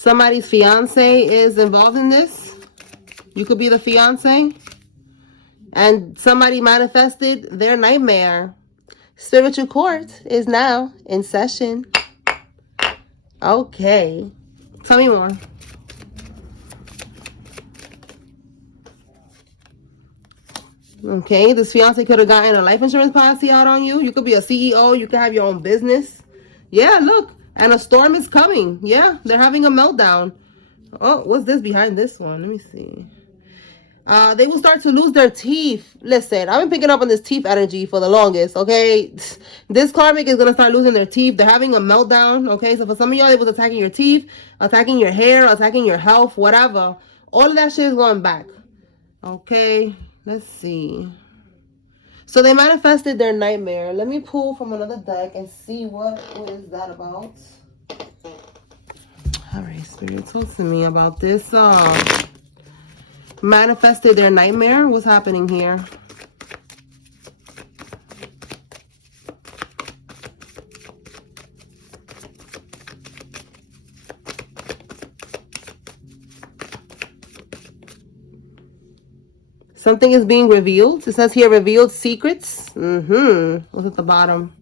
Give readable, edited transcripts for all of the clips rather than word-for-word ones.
Somebody's fiance is involved in this. You could be the fiance. And somebody manifested their nightmare. Spiritual court is now in session. Okay. Tell me more. Okay, this fiance could have gotten a life insurance policy out on you. You could be a CEO. You could have your own business. Yeah, look. And a storm is coming. Yeah, they're having a meltdown. Oh, what's this behind this one? Let me see. They will start to lose their teeth. Listen, I've been picking up on this teeth energy for the longest, okay? This karmic is going to start losing their teeth. They're having a meltdown, okay? So for some of y'all, it was attacking your teeth, attacking your hair, attacking your health, whatever. All of that shit is going back. Okay, let's see. So they manifested their nightmare. Let me pull from another deck and see what is that about. All right, Spirit, talk to me about this. Manifested their nightmare. What's happening here? Something is being revealed. It says here revealed secrets. What's at the bottom?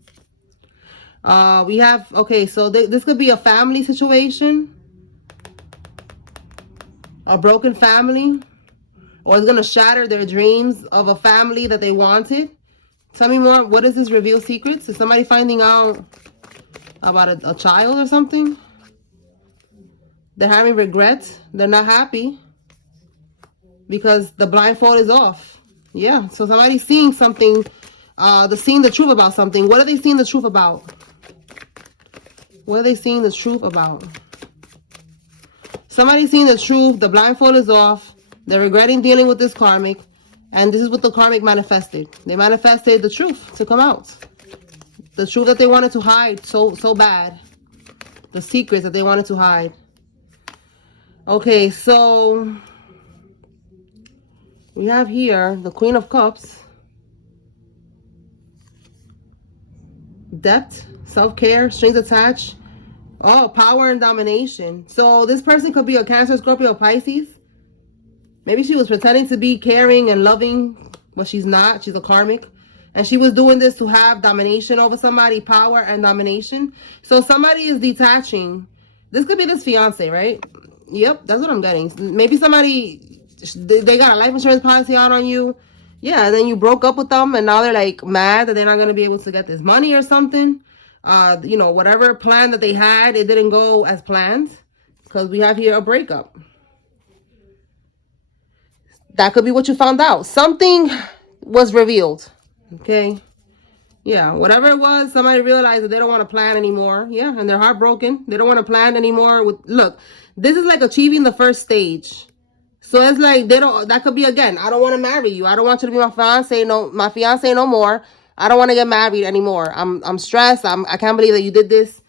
We have, okay, so this could be a family situation. A broken family. Or it's going to shatter their dreams of a family that they wanted. Tell me more. What is this revealed secrets? Is somebody finding out about a child or something? They're having regrets. They're not happy. Because the blindfold is off. Yeah. So somebody's seeing something. They're seeing the truth about something. What are they seeing the truth about? What are they seeing the truth about? Somebody's seeing the truth. The blindfold is off. They're regretting dealing with this karmic. And this is what the karmic manifested. They manifested the truth to come out. The truth that they wanted to hide so bad. The secrets that they wanted to hide. Okay, so we have here the Queen of Cups. Depth, self-care, strings attached. Oh, power and domination. So this person could be a Cancer, Scorpio, Pisces. Maybe she was pretending to be caring and loving, but she's not. She's a karmic. And she was doing this to have domination over somebody, power and domination. So somebody is detaching. This could be this fiance, right? Yep, that's what I'm getting. Maybe somebody, they got a life insurance policy out on you. Yeah, and then you broke up with them and now they're like mad that they're not going to be able to get this money or something. You know, whatever plan that they had, it didn't go as planned. Because we have here a breakup. That could be what you found out. Something was revealed. Okay. Yeah, whatever it was, somebody realized that they don't want to plan anymore. Yeah, and they're heartbroken. They don't want to plan anymore. Look, this is like achieving the first stage. So it's like they don't, that could be again, I don't want to marry you. I don't want you to be my fiance no more. I don't want to get married anymore. I'm stressed. I can't believe that you did this.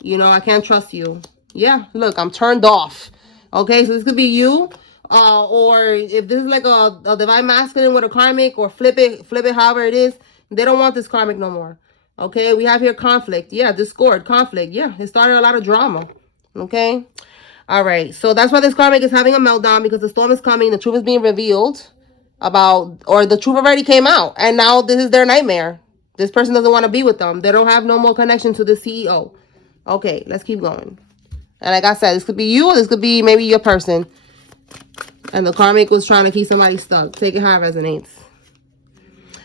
You know, I can't trust you. Yeah, look, I'm turned off. Okay, so this could be you. Or if this is like a divine masculine with a karmic, or flip it however it is, they don't want this karmic no more. Okay, we have here conflict. Yeah, discord, conflict. Yeah, it started a lot of drama. Okay, all right, so that's why this karmic is having a meltdown, because the storm is coming, the truth is being revealed about, or the truth already came out, and now this is their nightmare. This person doesn't want to be with them. They don't have no more connection to the CEO. Okay, let's keep going. And like I said, this could be you, or this could be maybe your person. And the karmic was trying to keep somebody stuck. Take it how it resonates.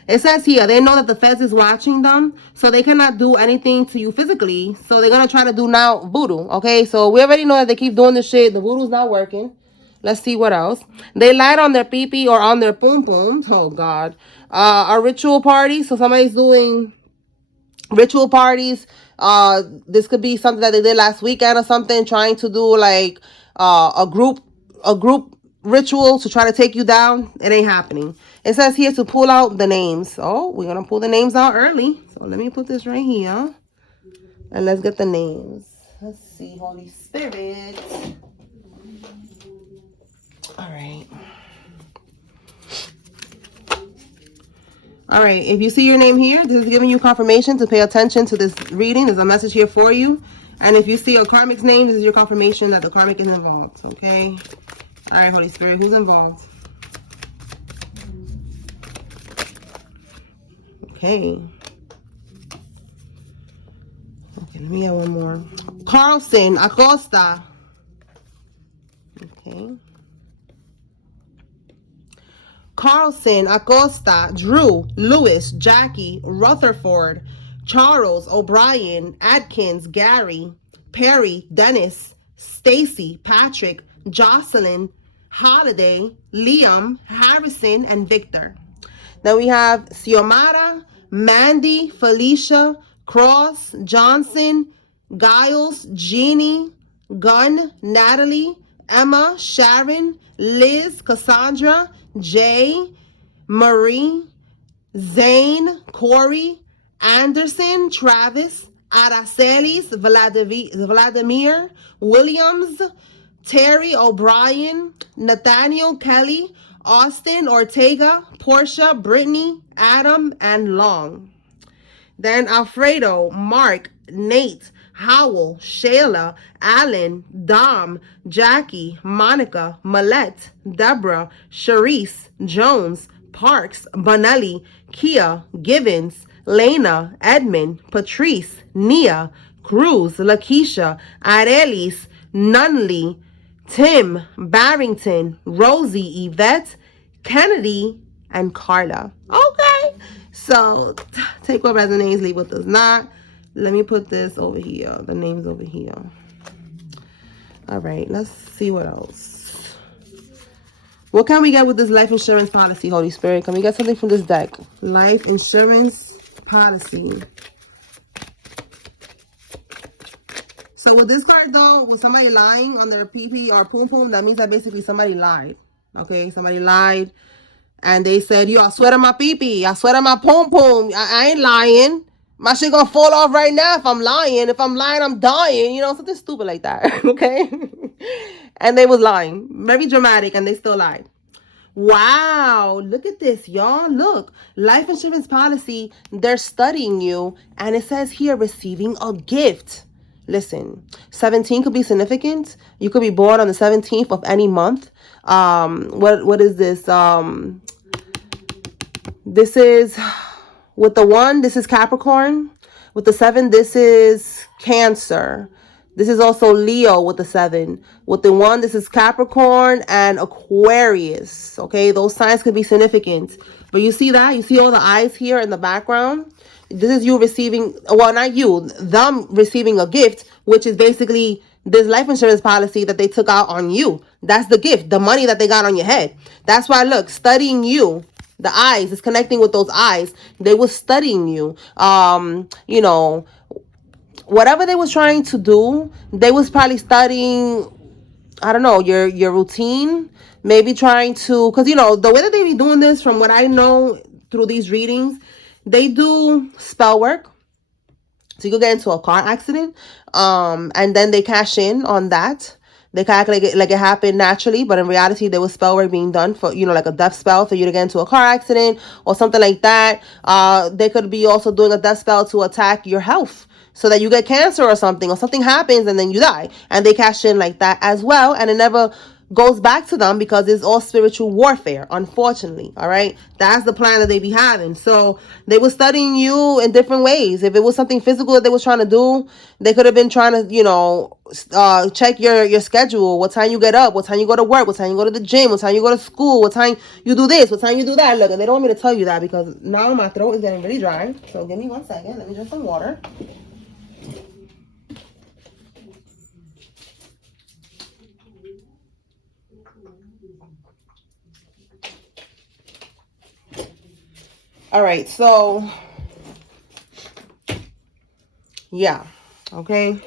It says here, they know that the feds is watching them, so they cannot do anything to you physically. So they're going to try to do now voodoo, okay? So we already know that they keep doing this shit. The voodoo's not working. Let's see what else. They lied on their pee-pee or on their poom-poom. Oh, God. A ritual party. So somebody's doing ritual parties. This could be something that they did last weekend or something, trying to do like a group ritual to try to take you down. It ain't happening. It says here to pull out the names. Oh, we're gonna pull the names out early. So let me put this right here and let's get the names. Let's see, Holy Spirit. All right, if you see your name here, this is giving you confirmation to pay attention to this reading. There's a message here for you. And if you see a karmic's name, this is your confirmation that the karmic is involved, okay? All right, Holy Spirit, who's involved? Okay. Okay, let me get one more. Carlson, Acosta. Okay. Carlson, Acosta, Drew, Lewis, Jackie, Rutherford, Charles, O'Brien, Atkins, Gary, Perry, Dennis, Stacy, Patrick, Jocelyn, Holiday, Liam, Harrison, and Victor. Then we have Xiomara, Mandy, Felicia, Cross, Johnson, Giles, Jeannie, Gunn, Natalie, Emma, Sharon, Liz, Cassandra, Jay, Marie, Zane, Corey, Anderson, Travis, Aracelis, Vladimir, Williams, Terry O'Brien, Nathaniel Kelly, Austin Ortega, Portia, Brittany, Adam, and Long. Then Alfredo, Mark, Nate, Howell, Shayla, Alan, Dom, Jackie, Monica, Malette, Deborah, Sharice, Jones, Parks, Bonelli, Kia, Givens, Lena, Edmund, Patrice, Nia, Cruz, Lakeisha, Arelis, Nunley, Tim, Barrington, Rosie, Yvette, Kennedy, and Carla. Okay. So take what resonates, leave what does not. Let me put this over here. The name's over here. All right, let's see what else. What can we get with this life insurance policy, Holy Spirit? Can we get something from this deck? Life insurance policy. So with this card though, with somebody lying on their PP or poom poom, that means that basically somebody lied. Okay, somebody lied. And they said, yo, I swear to my pee-pee. I swear to my pom-pom. I ain't lying. My shit gonna fall off right now if I'm lying. If I'm lying, I'm dying. You know, something stupid like that. Okay? And they was lying. Very dramatic, and they still lied. Wow. Look at this, y'all. Look. Life insurance policy, they're studying you. And it says here, receiving a gift. Listen, 17 could be significant. You could be born on the 17th of any month. What is this? This is with the 1, this is Capricorn. With the 7, this is Cancer. This is also Leo with the 7. With the 1, this is Capricorn and Aquarius. Okay, those signs could be significant. But you see that? You see all the eyes here in the background? This is you receiving, well, not you, them receiving a gift, which is basically this life insurance policy that they took out on you. That's the gift, the money that they got on your head. That's why, look, studying you, the eyes is connecting with those eyes. They were studying you. You know, whatever they was trying to do, they was probably studying, I don't know, your routine, maybe trying to, because, you know, the way that they be doing this, from what I know through these readings, they do spell work. So you could get into a car accident, and then they cash in on that. They kind of like it happened naturally, but in reality, there was spell work being done for, you know, like a death spell for you to get into a car accident or something like that. They could be also doing a death spell to attack your health so that you get cancer or something happens and then you die. And they cash in like that as well. And it never goes back to them because it's all spiritual warfare, unfortunately. All right, that's the plan that they be having. So they were studying you in different ways. If it was something physical that they was trying to do, they could have been trying to, you know, check your schedule, what time you get up, what time you go to work, what time you go to the gym, what time you go to school, what time you do this, what time you do that. Look, and they don't want me to tell you that because now my throat is getting really dry. So give me 1 second. Let me drink some water. All right, so yeah, okay.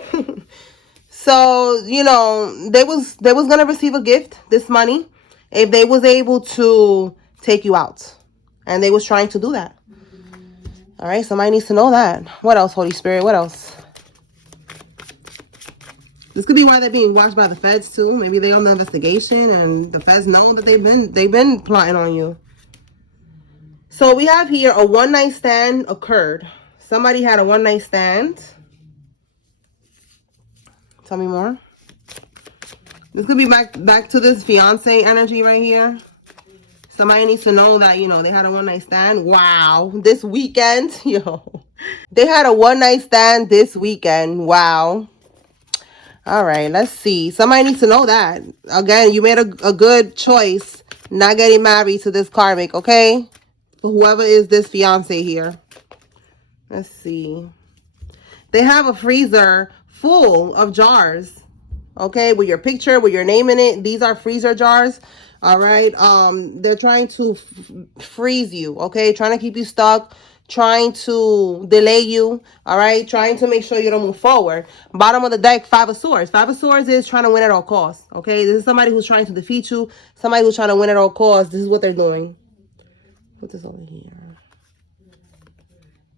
So, you know, they was gonna receive a gift, this money, if they was able to take you out, and they was trying to do that. All right, somebody needs to know that. What else, Holy Spirit? What else? This could be why they're being watched by the feds too. Maybe they're on the investigation, and the feds know that they've been plotting on you. So we have here a one-night stand occurred. Somebody had a one-night stand. Tell me more. This could be back to this fiance energy right here. Somebody needs to know that, you know, they had a one-night stand. Wow. This weekend. Yo. They had a one-night stand this weekend. Wow. All right. Let's see. Somebody needs to know that. Again, you made a good choice not getting married to this karmic, okay? For whoever is this fiance here. Let's see. They have a freezer full of jars. Okay, with your picture, with your name in it. These are freezer jars. All right. They're trying to freeze you. Okay, trying to keep you stuck, trying to delay you. All right, trying to make sure you don't move forward. Bottom of the deck, Five of Swords. Five of Swords is trying to win at all costs. Okay, this is somebody who's trying to defeat you. Somebody who's trying to win at all costs. This is what they're doing. Put this over here.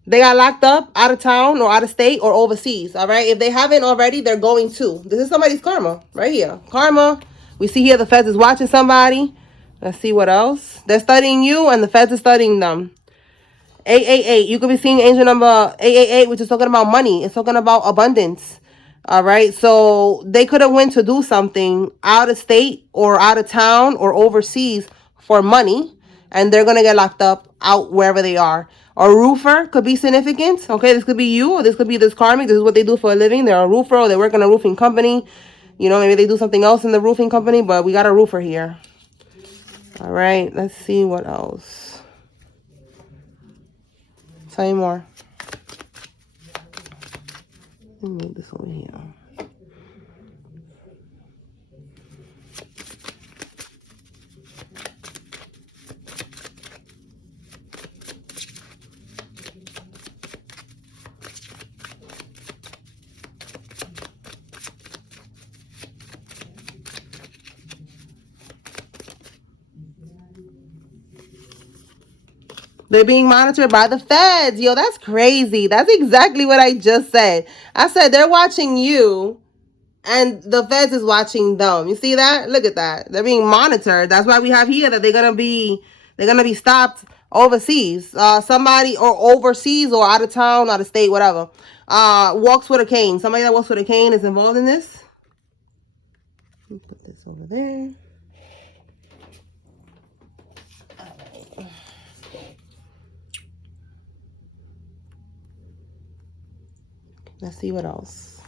They got locked up out of town or out of state or overseas. All right. If they haven't already, they're going to. This is somebody's karma right here. Karma. We see here the feds is watching somebody. Let's see what else. They're studying you and the feds are studying them. 888. You could be seeing angel number 888, which is talking about money. It's talking about abundance. All right. So they could have went to do something out of state or out of town or overseas for money. And they're going to get locked up out wherever they are. A roofer could be significant. Okay, this could be you or this could be this karmic. This is what they do for a living. They're a roofer or they work in a roofing company. You know, maybe they do something else in the roofing company, but we got a roofer here. All right, let's see what else. Tell me more. Let me move this over here. They're being monitored by the feds. Yo, that's crazy. That's exactly what I just said. I said they're watching you and the feds is watching them. You see that? Look at that. They're being monitored. That's why we have here that they're gonna be stopped overseas. Somebody or overseas or out of town, out of state, whatever. Walks with a cane. Somebody that walks with a cane is involved in this. Let me put this over there. Let's see what else.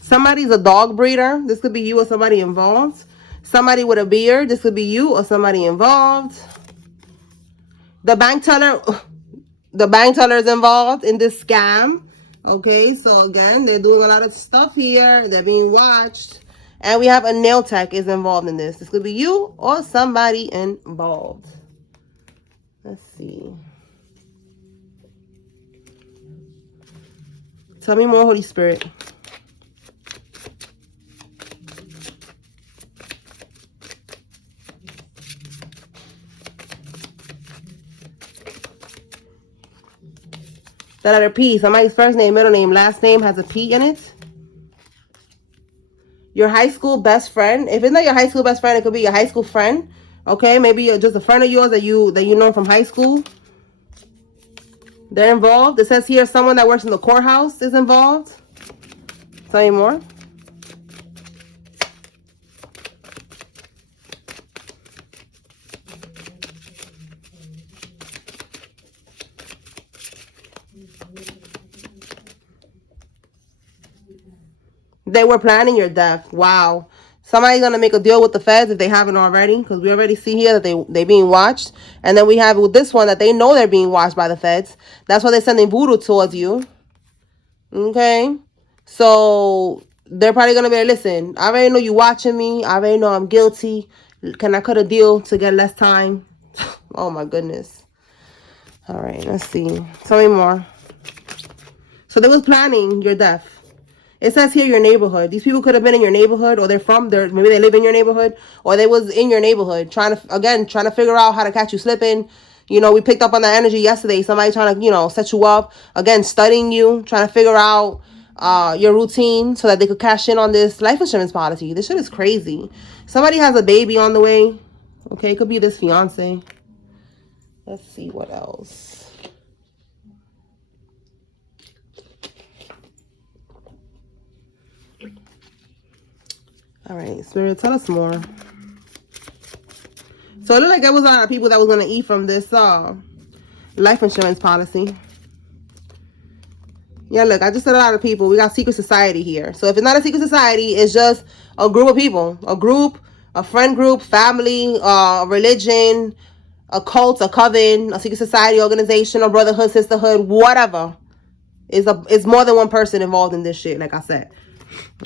Somebody's a dog breeder. This could be you or somebody involved. Somebody with a beard. This could be you or somebody involved. The bank teller is involved in this scam. Okay, so again, they're doing a lot of stuff here. They're being watched. And we have a nail tech is involved in this. This could be you or somebody involved. Let's see. Tell me more, Holy Spirit. The letter P. Somebody's first name, middle name, last name has a P in it. Your high school best friend. If it's not your high school best friend, it could be your high school friend. Okay, maybe just a friend of yours that you know from high school. They're involved. It says here someone that works in the courthouse is involved. Tell me more. They were planning your death. Wow. Somebody's going to make a deal with the feds if they haven't already. Because we already see here that they're being watched. And then we have with this one that they know they're being watched by the feds. That's why they're sending voodoo towards you. Okay. So they're probably going to be like, listen, I already know you watching me. I already know I'm guilty. Can I cut a deal to get less time? Oh my goodness. All right. Let's see. Tell me more. So they was planning your death. It says here your neighborhood. These people could have been in your neighborhood, or they're from there. Maybe they live in your neighborhood, or they was in your neighborhood trying to figure out how to catch you slipping. You know, we picked up on that energy yesterday. Somebody trying to, set you up. Again, studying you, trying to figure out your routine so that they could cash in on this life insurance policy. This shit is crazy. Somebody has a baby on the way. Okay, it could be this fiance. Let's see what else. All right, Spirit, tell us more. So it looked like there was a lot of people that was going to eat from this life insurance policy. Yeah, look, I just said a lot of people. We got secret society here. So if it's not a secret society, it's just a group of people. A group, a friend group, family, religion, a cult, a coven, a secret society, organization, a brotherhood, sisterhood, whatever. It's more than one person involved in this shit, like I said.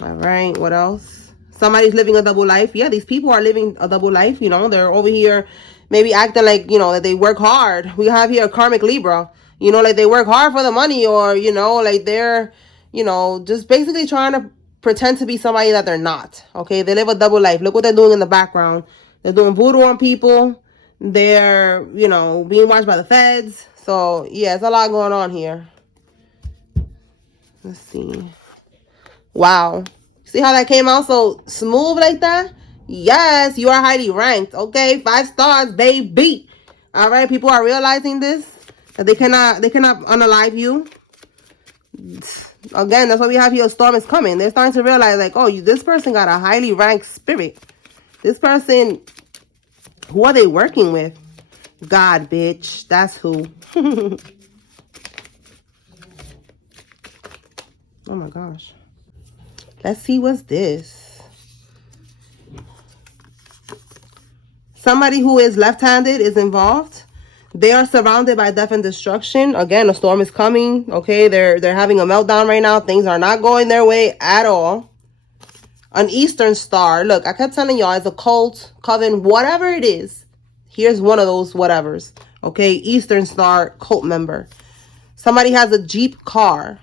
All right, what else? Somebody's living a double life. Yeah, these people are living a double life. You know, they're over here maybe acting like, you know, that they work hard. We have here a karmic Libra. You know, like they work hard for the money, or, you know, like they're, you know, just basically trying to pretend to be somebody that they're not. Okay, they live a double life. Look what they're doing in the background. They're doing voodoo on people. They're, you know, being watched by the feds. So, yeah, it's a lot going on here. Let's see. Wow. See how that came out so smooth like that? Yes, you are highly ranked. Okay, 5 stars, baby. All right, people are realizing this. That they cannot unalive you. Again, that's why we have here, a storm is coming. They're starting to realize, like, oh, this person got a highly ranked spirit. This person, who are they working with? God, bitch. That's who. Oh my gosh. Let's see what's this. Somebody who is left-handed is involved. They are surrounded by death and destruction. Again, a storm is coming. Okay, they're having a meltdown right now. Things are not going their way at all. An Eastern star. Look, I kept telling y'all, it's a cult, coven, whatever it is. Here's one of those whatevers. Okay, Eastern star cult member. Somebody has a Jeep car.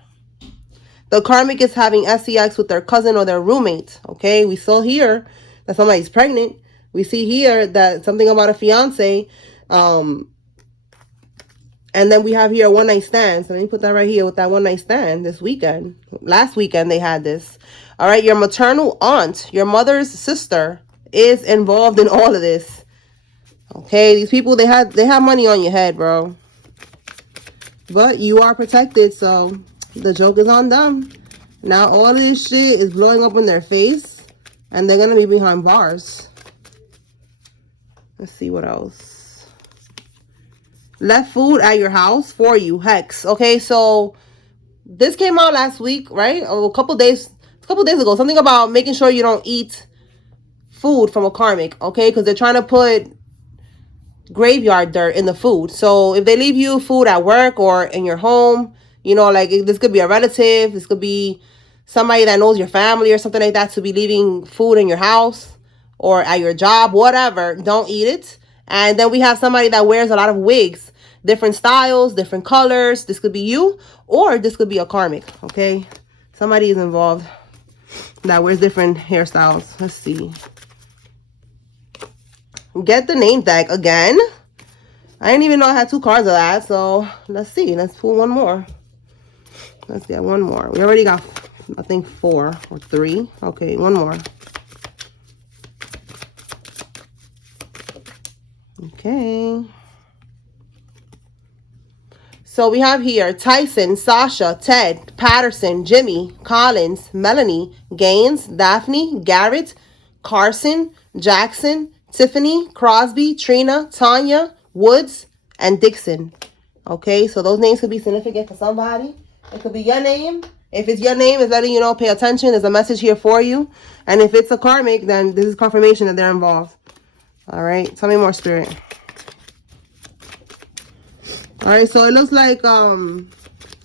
The karmic is having sex with their cousin or their roommate. Okay, we saw here that somebody's pregnant. We see here that something about a fiance. And then we have here a one-night stand. So let me put that right here with that one-night stand this weekend. Last weekend they had this. All right, your maternal aunt, your mother's sister, is involved in all of this. Okay, these people, they have money on your head, bro. But you are protected, so the joke is on them. Now all of this shit is blowing up in their face, and they're going to be behind bars. Let's see what else. Left food at your house for you, hex. Okay, so this came out last week, right? A couple days ago. Something about making sure you don't eat food from a karmic, okay? Because they're trying to put graveyard dirt in the food. So if they leave you food at work or in your home, you know, like this could be a relative, this could be somebody that knows your family or something like that, to be leaving food in your house or at your job, whatever, don't eat it. And then we have somebody that wears a lot of wigs, different styles, different colors. This could be you, or this could be a karmic, okay? Somebody is involved that wears different hairstyles. Let's see. Get the name tag again. I didn't even know I had 2 cards of that, so let's see. Let's pull one more. Let's get one more. We already got, I think, 4 or 3. Okay, one more. Okay. So we have here Tyson, Sasha, Ted, Patterson, Jimmy, Collins, Melanie, Gaines, Daphne, Garrett, Carson, Jackson, Tiffany, Crosby, Trina, Tanya, Woods, and Dixon. Okay, so those names could be significant for somebody. It could be your name. If it's your name, it's letting you know, pay attention. There's a message here for you. And if it's a karmic, then this is confirmation that they're involved. All right, tell me more, Spirit. All right, so it looks like a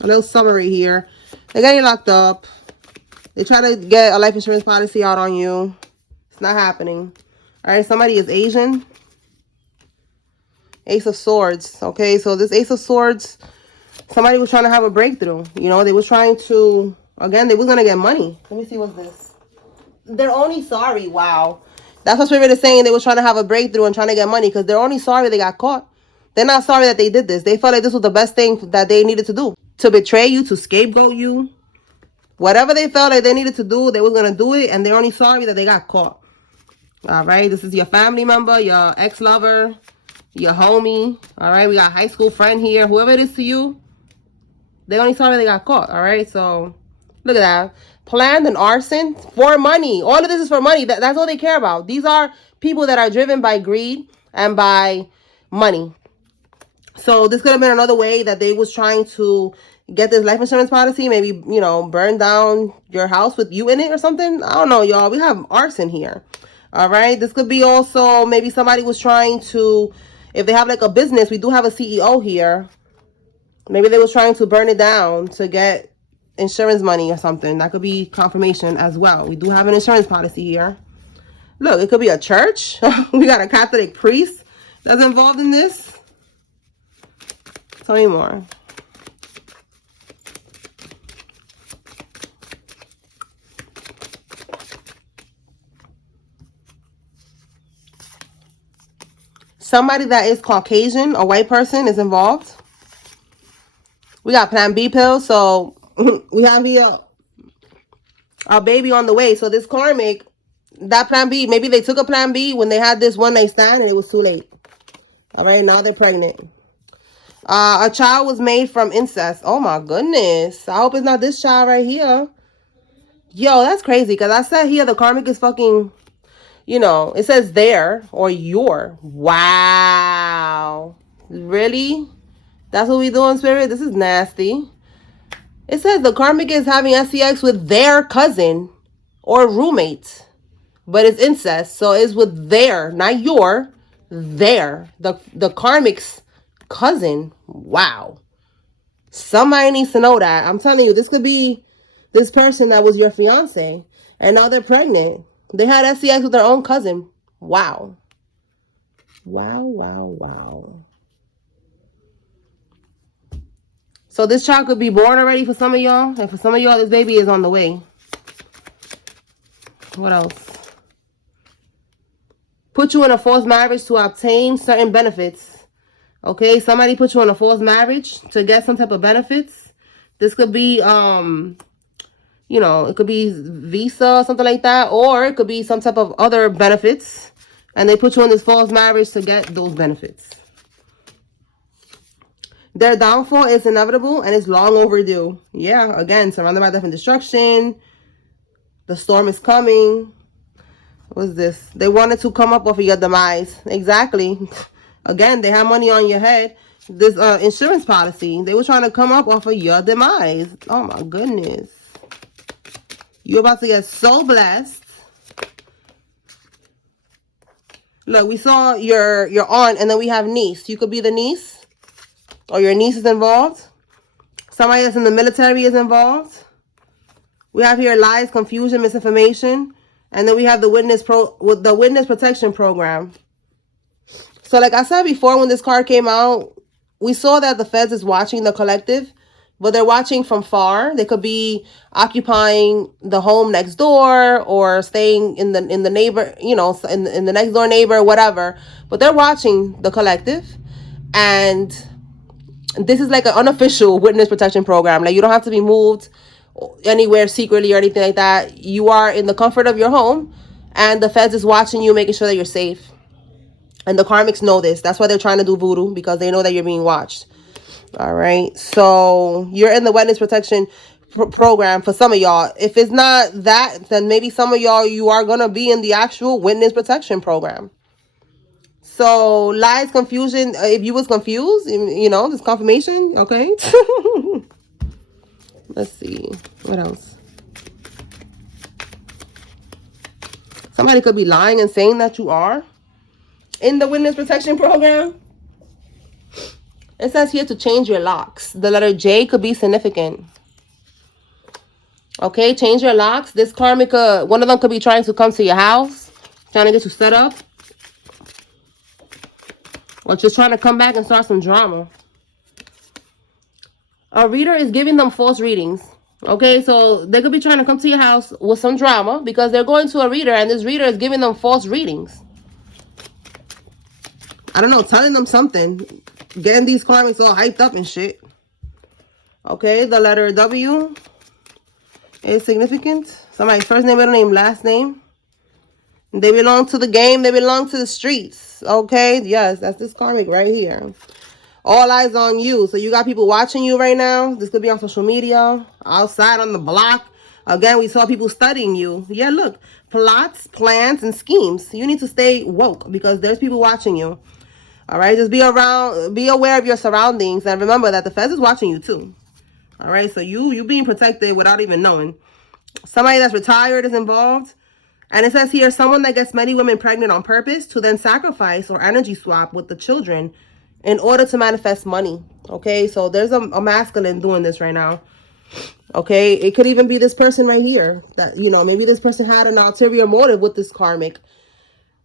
little summary here. They're getting locked up. They try to get a life insurance policy out on you. It's not happening. All right, somebody is Asian. Ace of Swords. Okay, so this Ace of Swords, somebody was trying to have a breakthrough. You know, they was trying to, again, they was going to get money. Let me see what's this. They're only sorry. Wow. That's what Spirit is saying. They was trying to have a breakthrough and trying to get money because they're only sorry they got caught. They're not sorry that they did this. They felt like this was the best thing that they needed to do. To betray you, to scapegoat you. Whatever they felt like they needed to do, they was going to do it. And they're only sorry that they got caught. All right. This is your family member, your ex-lover, your homie. All right. We got high school friend here. Whoever it is to you, they only sorry they got caught. All right. So look at that. Planned and arson for money. All of this is for money. That's all they care about. These are people that are driven by greed and by money. So this could have been another way that they was trying to get this life insurance policy. Maybe, you know, burn down your house with you in it or something. I don't know, y'all. We have arson here. All right. This could be also maybe somebody was trying to, if they have like a business, we do have a CEO here. Maybe they was trying to burn it down to get insurance money or something. That could be confirmation as well. We do have an insurance policy here. Look, it could be a church. We got a Catholic priest that's involved in this. Tell me more. Somebody that is Caucasian, a white person, is involved. We got Plan B pills, so we have here our baby on the way. So this karmic, that Plan B, maybe they took a Plan B when they had this one night stand and it was too late. All right, now they're pregnant. A child was made from incest. Oh my goodness. I hope it's not this child right here. Yo, that's crazy, because I said here the karmic is fucking, you know, it says there or your. Wow. Really? That's what we doing, Spirit? This is nasty. It says the karmic is having sex with their cousin or roommate, but it's incest. So it's with their, not your, their. The karmic's cousin. Wow. Somebody needs to know that. I'm telling you, this could be this person that was your fiance, and now they're pregnant. They had sex with their own cousin. Wow. Wow, wow, wow. So this child could be born already for some of y'all. And for some of y'all, this baby is on the way. What else? Put you in a forced marriage to obtain certain benefits. Okay, somebody put you in a forced marriage to get some type of benefits. This could be, you know, it could be visa, something like that. Or it could be some type of other benefits. And they put you in this forced marriage to get those benefits. Their downfall is inevitable and it's long overdue. Yeah, again, surrounded by death and destruction. The storm is coming. What's this? They wanted to come up off of your demise. Exactly. Again, they have money on your head. This insurance policy, they were trying to come up off of your demise. Oh my goodness. You're about to get so blessed. Look, we saw your aunt, and then we have niece. You could be the niece. Or your niece is involved. Somebody that's in the military is involved. We have here lies, confusion, misinformation. And then we have the witness protection program. So like I said before, when this card came out, we saw that the feds is watching the collective, but they're watching from far. They could be occupying the home next door or staying in the neighbor, you know, in the next door neighbor, whatever. But they're watching the collective. And this is like an unofficial witness protection program. Like, you don't have to be moved anywhere secretly or anything like that. You are in the comfort of your home, and the feds is watching you, making sure that you're safe. And the karmics know this. That's why they're trying to do voodoo, because they know that you're being watched. All right. So you're in the witness protection program for some of y'all. If it's not that, then maybe some of y'all, you are going to be in the actual witness protection program. So lies, confusion, if you was confused, you know, this confirmation, okay? Let's see. What else? Somebody could be lying and saying that you are in the witness protection program. It says here to change your locks. The letter J could be significant. Okay, change your locks. This karmic, one of them could be trying to come to your house, trying to get you set up. Or just trying to come back and start some drama. A reader is giving them false readings. Okay, so they could be trying to come to your house with some drama because they're going to a reader, and this reader is giving them false readings. I don't know, telling them something. Getting these karmics all hyped up and shit. Okay, the letter W. is significant. Somebody's first name, middle name, last name. They belong to the game. They belong to the streets. Okay? Yes, that's this karmic right here. All eyes on you. So you got people watching you right now. This could be on social media, outside on the block. Again, we saw people studying you. Yeah, look. Plots, plans, and schemes. You need to stay woke because there's people watching you. All right? Just be aware of your surroundings. And remember that the feds is watching you too. All right? So you being protected without even knowing. Somebody that's retired is involved. And it says here, someone that gets many women pregnant on purpose to then sacrifice or energy swap with the children in order to manifest money. Okay, so there's a masculine doing this right now. Okay, it could even be this person right here that, you know, maybe this person had an ulterior motive with this karmic.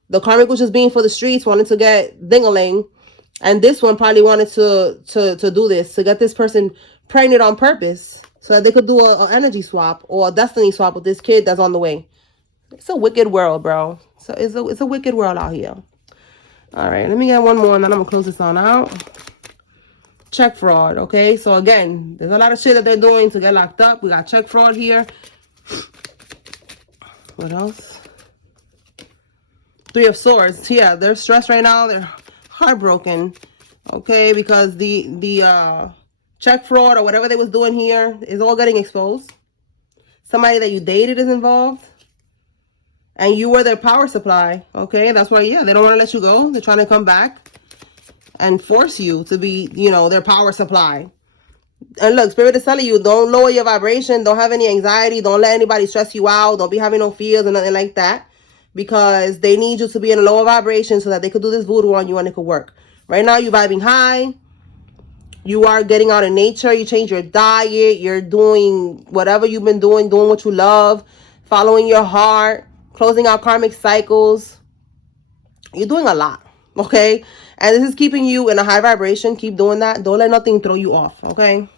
The karmic was just being for the streets, wanted to get ding-a-ling. And this one probably wanted to do this, to get this person pregnant on purpose so that they could do an energy swap or a destiny swap with this kid that's on the way. It's a wicked world, bro. So it's a wicked world out here. All right, let me get one more and then I'm gonna close this on out. Check fraud, okay? So again, there's a lot of shit that they're doing to get locked up. We got check fraud here. What else? Three of Swords. Yeah, they're stressed right now. They're heartbroken, okay? Because the check fraud or whatever they was doing here is all getting exposed. Somebody that you dated is involved. And you were their power supply, okay? That's why, yeah, they don't want to let you go. They're trying to come back and force you to be, you know, their power supply. And look, Spirit is telling you, don't lower your vibration. Don't have any anxiety. Don't let anybody stress you out. Don't be having no fears or nothing like that. Because they need you to be in a lower vibration so that they could do this voodoo on you and it could work. Right now, you're vibing high. You are getting out in nature. You change your diet. You're doing whatever you've been doing what you love, following your heart, closing out karmic cycles. You're doing a lot, okay? And this is keeping you in a high vibration. Keep doing that. Don't let nothing throw you off, okay?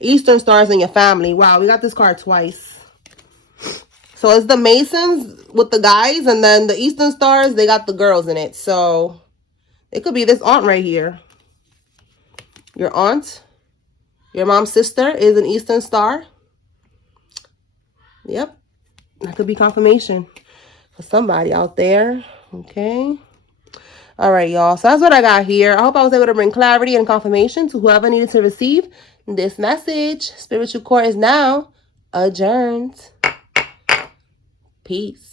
Eastern stars in your family. Wow, we got this card twice. So it's the Masons with the guys, and then the Eastern stars, they got the girls in it. So it could be this aunt right here. Your aunt, your mom's sister is an Eastern star. Yep. That could be confirmation for somebody out there. Okay. All right, y'all. So that's what I got here. I hope I was able to bring clarity and confirmation to whoever needed to receive this message. Spiritual court is now adjourned. Peace.